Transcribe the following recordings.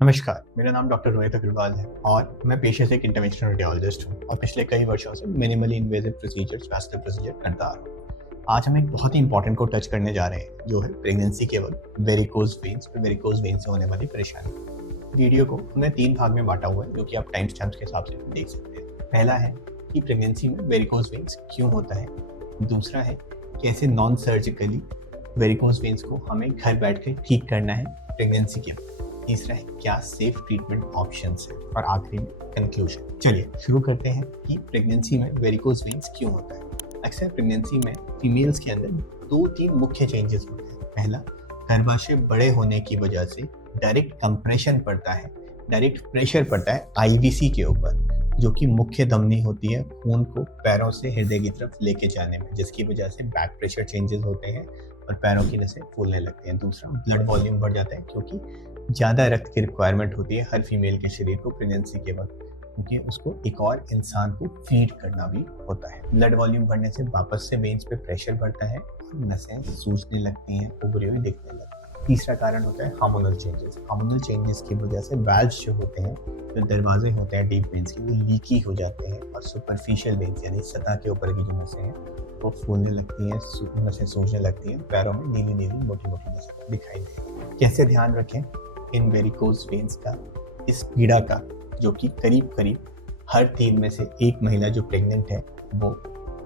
नमस्कार, मेरा नाम डॉक्टर रोहित अग्रवाल है और मैं पेशे से एक इंटरवेंशनल रेडियोलॉजिस्ट हूँ और पिछले कई वर्षों से minimally invasive procedures, vascular procedure करता आ रहा हूँ। आज हम एक बहुत ही इंपॉर्टेंट को टच करने जा रहे हैं, जो है प्रेगनेंसी के वक्त वेरिकोज वेन्स और वेरिकोज वेन्स से होने वाली परेशानी। वीडियो को हमने 3 भाग में बांटा हुआ है, जो कि आप टाइम स्टैम्प्स के हिसाब से देख सकते हैं। पहला है कि प्रेगनेंसी में वेरिकोज वेन्स क्यों होता है। दूसरा है कैसे नॉन सर्जिकली वेरिकोज वेन्स को हमें घर बैठ कर ठीक करना है प्रेगनेंसी के वक्त। तीसरा है क्या सेफ ट्रीटमेंट ऑप्शंस है और आखिरी में कंक्लूजन। चलिए शुरू करते हैं कि प्रेगनेंसी में वेरिकोज वेन्स क्यों होता है। अक्सर प्रेगनेंसी में फीमेल्स के अंदर 2-3 मुख्य चेंजेस होते हैं। पहला, गर्भाशय बड़े होने की वजह से डायरेक्ट कंप्रेशन पड़ता है, डायरेक्ट प्रेशर पड़ता है आईवीसी के ऊपर, जो कि मुख्य धमनी होती है खून को पैरों से हृदय की तरफ लेके जाने में, जिसकी वजह से बैक प्रेशर चेंजेस होते हैं और पैरों की नसें फूलने लगती हैं। दूसरा, ब्लड वॉल्यूम बढ़ जाता है क्योंकि ज़्यादा रक्त की रिक्वायरमेंट होती है हर फीमेल के शरीर को प्रेगनेंसी के वक्त, क्योंकि उसको एक और इंसान को फीड करना भी होता है। ब्लड वॉल्यूम बढ़ने से वापस से वेन्स पे प्रेशर बढ़ता है और नसें सूजने लगती हैं, उभरी हुई दिखने लगती हैं। तीसरा कारण होता है हार्मोनल चेंजेस। हार्मोनल चेंजेस की वजह से वाल्व्स जो होते हैं, जो दरवाजे होते हैं डीप वेन्स के, वो लीकी हो जाते हैं और सुपरफिशियल वेन्स यानी सतह के ऊपर की जो नसें हैं वो फूलने लगती हैं, नसें सूजने लगती हैं, पैरों में नीली नीली मोटी मोटी नसें दिखाई देती। कैसे ध्यान रखें इन वेरिकोज वेन्स का, इस पीड़ा का, जो कि करीब करीब हर 3 में से 1 महिला जो प्रेग्नेंट है वो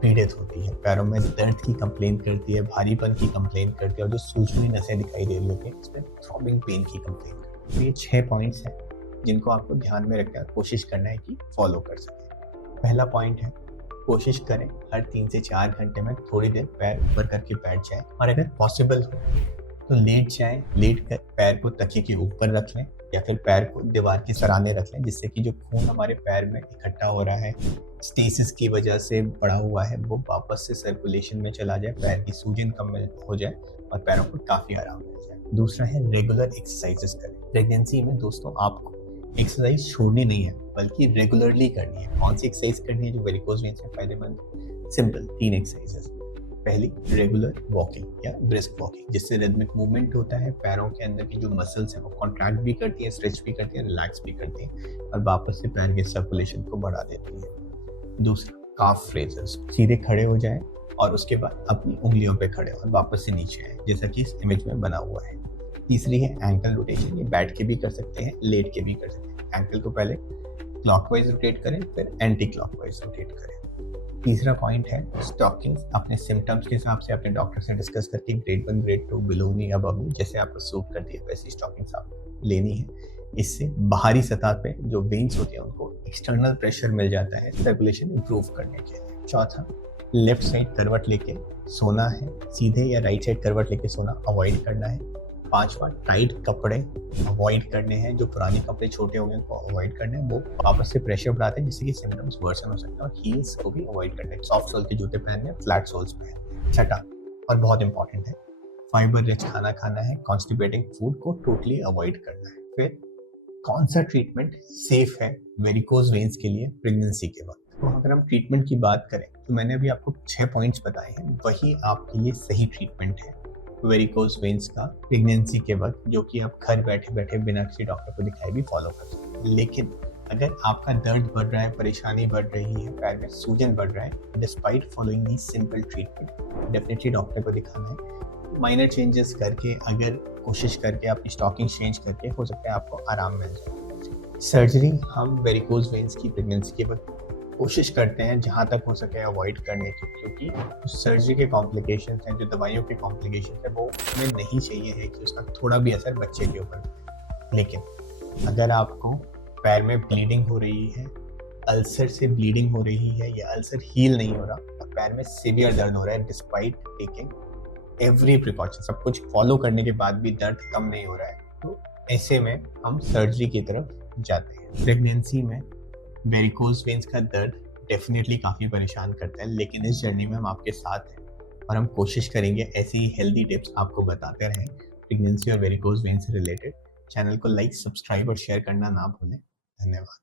पीड़ित होती है। पैरों में दर्द की कंप्लेन करती है, भारीपन की कंप्लेन करती है और जो सूजनी नसें दिखाई दे रही होती है इसमें थ्रॉबिंग पेन की कंप्लेन करती है। तो ये 6 पॉइंट्स हैं जिनको आपको ध्यान में रखकर कोशिश करना है कि फॉलो कर सकें। पहला पॉइंट है, कोशिश करें हर 3 से 4 घंटे में थोड़ी देर पैर ऊपर करके बैठ जाएं और अगर पॉसिबल हो तो लेट जाएं। लेट कर पैर को तकिए के ऊपर रख लें या फिर पैर को दीवार के सराहने रख लें, जिससे कि जो खून हमारे पैर में इकट्ठा हो रहा है, स्टेसिस की वजह से बढ़ा हुआ है, वो वापस से सर्कुलेशन में चला जाए, पैर की सूजन कम हो जाए और पैरों को काफ़ी आराम मिल जाए। दूसरा है रेगुलर एक्सरसाइजेस करें। प्रेगनेंसी में दोस्तों आपको एक्सरसाइज छोड़नी नहीं है, बल्कि रेगुलरली करनी है। कौन सी एक्सरसाइज करनी है जो वेरिकोज वेन्स में फायदेमंद? Simple 3 exercises. पहली, रेगुलर वॉकिंग या ब्रिस्क वॉकिंग, जिससे रिदमिक मूवमेंट होता है, पैरों के अंदर की जो मसल्स हैं वो कॉन्ट्रैक्ट भी करती हैं, स्ट्रेच भी करती हैं, रिलैक्स भी करती हैं और वापस से पैर के सर्कुलेशन को बढ़ा देती हैं। दूसरा, काफ फ्रेजेस। सीधे खड़े हो जाएं और उसके बाद अपनी उंगलियों पे खड़े और वापस से नीचे आए, जैसा कि इस इमेज में बना हुआ है। तीसरी है एंकल रोटेशन। ये बैठ के भी कर सकते हैं, लेट के भी कर सकते हैं। एंकल को पहले क्लॉकवाइज रोटेट करें, फिर एंटी क्लॉकवाइज रोटेट करें। तीसरा पॉइंट है स्टॉकिंग्स। अपने सिम्टम्स के हिसाब से अपने डॉक्टर से डिस्कस करके ग्रेड 1, ग्रेड 2, बिलो मी, अबव मी, जैसे आपको सूट करती है वैसी स्टॉकिंग्स आपको लेनी है। इससे बाहरी सतह पे जो वेन्स होती है उनको एक्सटर्नल प्रेशर मिल जाता है सर्कुलेशन इंप्रूव करने के लिए। चौथा, लेफ्ट साइड करवट लेके सोना है, सीधे या राइट साइड करवट लेके सोना अवॉइड करना है। पांचवा, टाइट कपड़े अवॉइड करने हैं, जो पुराने कपड़े छोटे हो गए उनको अवॉइड करने हैं, वो वापस से प्रेशर बढ़ाते हैं जिससे कि सिम्टम्स वर्सन हो सकते हैं। और हील्स को भी अवॉइड करना है, सॉफ्ट सोल के जूते पहनने, फ्लैट सोल्स पहनने। छठा और बहुत इंपॉर्टेंट है, फाइबर रिच खाना खाना है, कॉन्स्टिपेटिंग फूड को टोटली अवॉइड करना है। फिर कौन सा ट्रीटमेंट सेफ है वेरिकोज वेन्स के लिए प्रेगनेंसी के वक्त? तो अगर हम ट्रीटमेंट की बात करें तो मैंने अभी आपको 6 पॉइंट्स बताए हैं, वही आपके लिए सही ट्रीटमेंट है वेरिकोज वेन्स का प्रेगनेंसी के वक्त, जो कि आप घर बैठे बैठे बिना किसी डॉक्टर को दिखाए भी फॉलो कर सकते हैं। लेकिन अगर आपका दर्द बढ़ रहा है, परेशानी बढ़ रही है, पैर में सूजन बढ़ रहा है, डिस्पाइट फॉलोइंग दी सिंपल ट्रीटमेंट, डेफिनेटली डॉक्टर को दिखाना है। माइनर चेंजेस करके, अगर कोशिश करके अपनी स्टॉकिंग चेंज करके, हो सकता है आपको आराम मिल जाए। सर्जरी हम वेरिकोज वेन्स की प्रेगनेंसी के वक्त कोशिश करते हैं जहाँ तक हो सके अवॉइड करने की, क्योंकि सर्जरी के कॉम्प्लिकेशंस हैं, जो दवाइयों के कॉम्प्लिकेशंस हैं, वो हमें नहीं चाहिए है कि उसका थोड़ा भी असर बच्चे के ऊपर पड़े। लेकिन अगर आपको पैर में ब्लीडिंग हो रही है, अल्सर से ब्लीडिंग हो रही है या अल्सर हील नहीं हो रहा और पैर में सीवियर दर्द हो रहा है, डिस्पाइट टेकिंग एवरी प्रिकॉशन, सब कुछ फॉलो करने के बाद भी दर्द कम नहीं हो रहा है, तो ऐसे में हम सर्जरी की तरफ जाते हैं। प्रेगनेंसी में वेरिकोज वेन्स का दर्द डेफिनेटली काफ़ी परेशान करता है, लेकिन इस जर्नी में हम आपके साथ हैं और हम कोशिश करेंगे ऐसी ही हेल्दी टिप्स आपको बताते रहें प्रेगनेंसी और वेरिकोज वेन्स से रिलेटेड। चैनल को लाइक, सब्सक्राइब और शेयर करना ना भूलें। धन्यवाद।